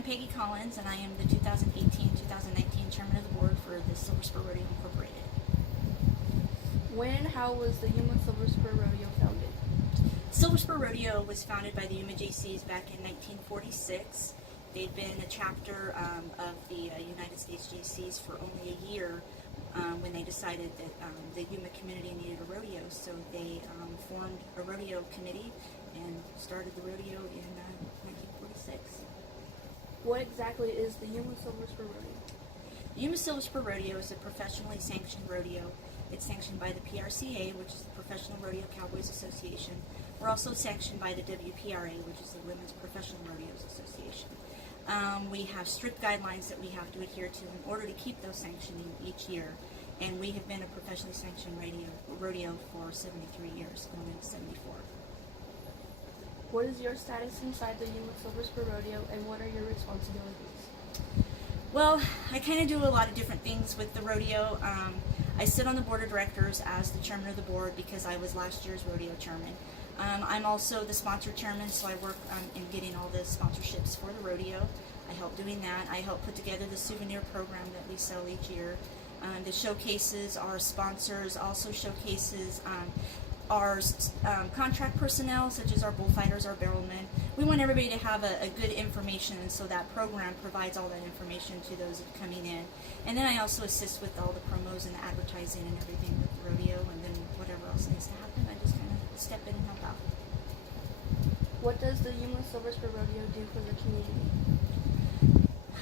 I'm Peggy Collins, and I am the 2018-2019 Chairman of the Board for the Silver Spur Rodeo Incorporated. How was the Yuma Silver Spur Rodeo founded? Silver Spur Rodeo was founded by the Yuma JCs back in 1946. They'd been a chapter of the United States JCs for only a year when they decided that the Yuma community needed a rodeo, so they formed a rodeo committee and started the rodeo in 1946. What exactly is the Yuma Silver Spur Rodeo? Yuma Silver Spur Rodeo is a professionally sanctioned rodeo. It's sanctioned by the PRCA, which is the Professional Rodeo Cowboys Association. We're also sanctioned by the WPRA, which is the Women's Professional Rodeos Association. We have strict guidelines that we have to adhere to in order to keep those sanctioning each year. And we have been a professionally sanctioned rodeo for 73 years, going into 74. What is your status inside the Yuma Silver Spur Rodeo, and what are your responsibilities? Well, I kind of do a lot of different things with the rodeo. I sit on the board of directors as the chairman of the board because I was last year's rodeo chairman. I'm also the sponsor chairman, so I work in getting all the sponsorships for the rodeo. I help doing that. I help put together the souvenir program that we sell each year. The showcases our sponsors, also showcases our contract personnel, such as our bullfighters, our barrelmen. We want everybody to have a good information, and so that program provides all that information to those coming in. And then I also assist with all the promos and the advertising and everything with the rodeo, and then whatever else needs to happen, I just kind of step in and help out. What does the Yuma Silver Spur Rodeo do for the community?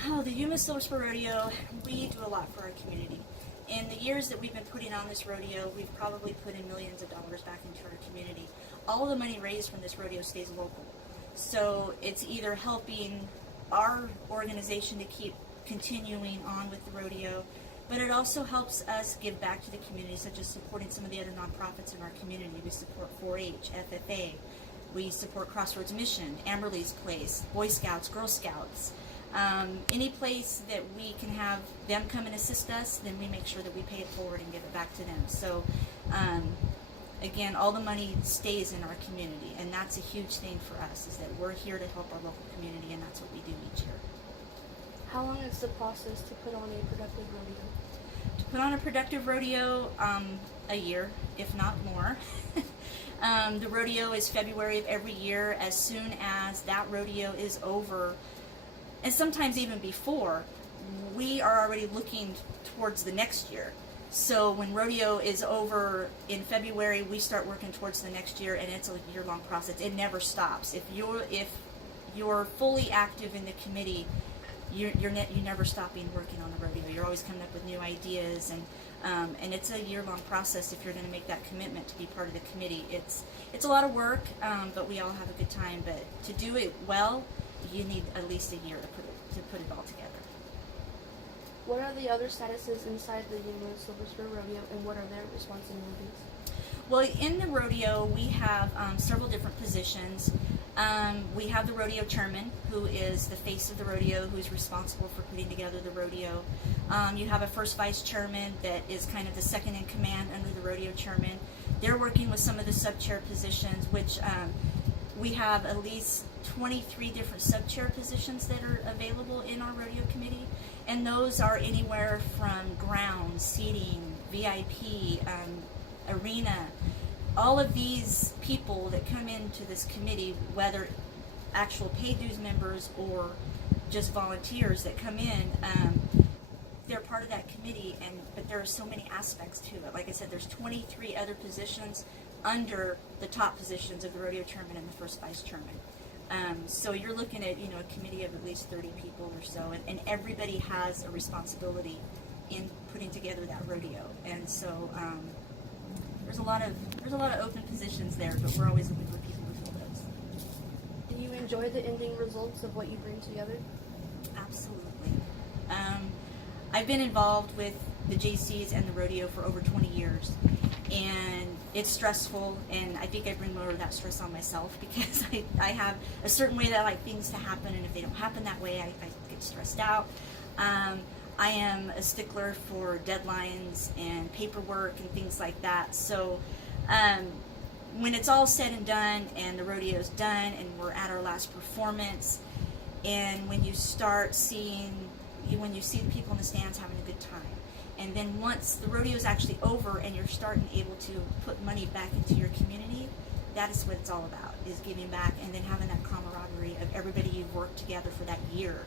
Oh, the Yuma Silver Spur Rodeo, we do a lot for our community. In the years that we've been putting on this rodeo, we've probably put in millions of dollars back into our community. All the money raised from this rodeo stays local. So it's either helping our organization to keep continuing on with the rodeo, but it also helps us give back to the community, such as supporting some of the other nonprofits in our community. We support 4-H, FFA, we support Crossroads Mission, Amberley's Place, Boy Scouts, Girl Scouts. Any place that we can have them come and assist us, then we make sure that we pay it forward and give it back to them. So again, all the money stays in our community, and that's a huge thing for us, is that we're here to help our local community, and that's what we do each year. How long is the process to put on a productive rodeo? To put on a productive rodeo, a year, if not more. The rodeo is February of every year. As soon as that rodeo is over, and sometimes even before, we are already looking towards the next year. So when rodeo is over in February, we start working towards the next year, and it's a year-long process. It never stops. If you're fully active in the committee, you never stop working on the rodeo. You're always coming up with new ideas, and it's a year-long process if you're going to make that commitment to be part of the committee. It's a lot of work, but we all have a good time. But to do it well, you need at least a year to put it all together. What are the other statuses inside the Yuma Silver Spur Rodeo, and what are their responsibilities? Well, in the rodeo, we have several different positions. We have the rodeo chairman, who is the face of the rodeo, who's responsible for putting together the rodeo. You have a first vice chairman that is kind of the second in command under the rodeo chairman. They're working with some of the sub-chair positions, which we have at least 23 different sub-chair positions that are available in our rodeo committee, and those are anywhere from ground, seating, VIP, arena. All of these people that come into this committee, whether actual paid dues members or just volunteers that come in, they're part of that committee, but there are so many aspects to it. Like I said, there's 23 other positions under the top positions of the rodeo chairman and the first vice chairman. So you're looking at a committee of at least 30 people or so, and everybody has a responsibility in putting together that rodeo. And so there's a lot of open positions there, but we're always looking for people to fill those. Do you enjoy the ending results of what you bring together? Absolutely. I've been involved with the JCs and the rodeo for over 20 years, and it's stressful, and I think I bring more of that stress on myself because I have a certain way that I like things to happen, and if they don't happen that way, I get stressed out. I am a stickler for deadlines and paperwork and things like that, so when it's all said and done and the rodeo's done and we're at our last performance, And when you start seeing, when you see the people in the stands having a good time, and then once the rodeo is actually over and you're starting able to put money back into your community, that is what it's all about, is giving back and then having that camaraderie of everybody you've worked together for that year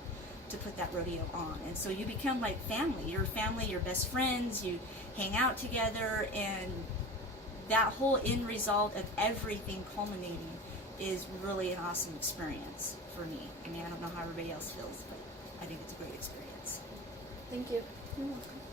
to put that rodeo on. And so you become like family. You're family, you're best friends, you hang out together, and that whole end result of everything culminating is really an awesome experience for me. I mean, I don't know how everybody else feels, but I think it's a great experience. Thank you. You're welcome.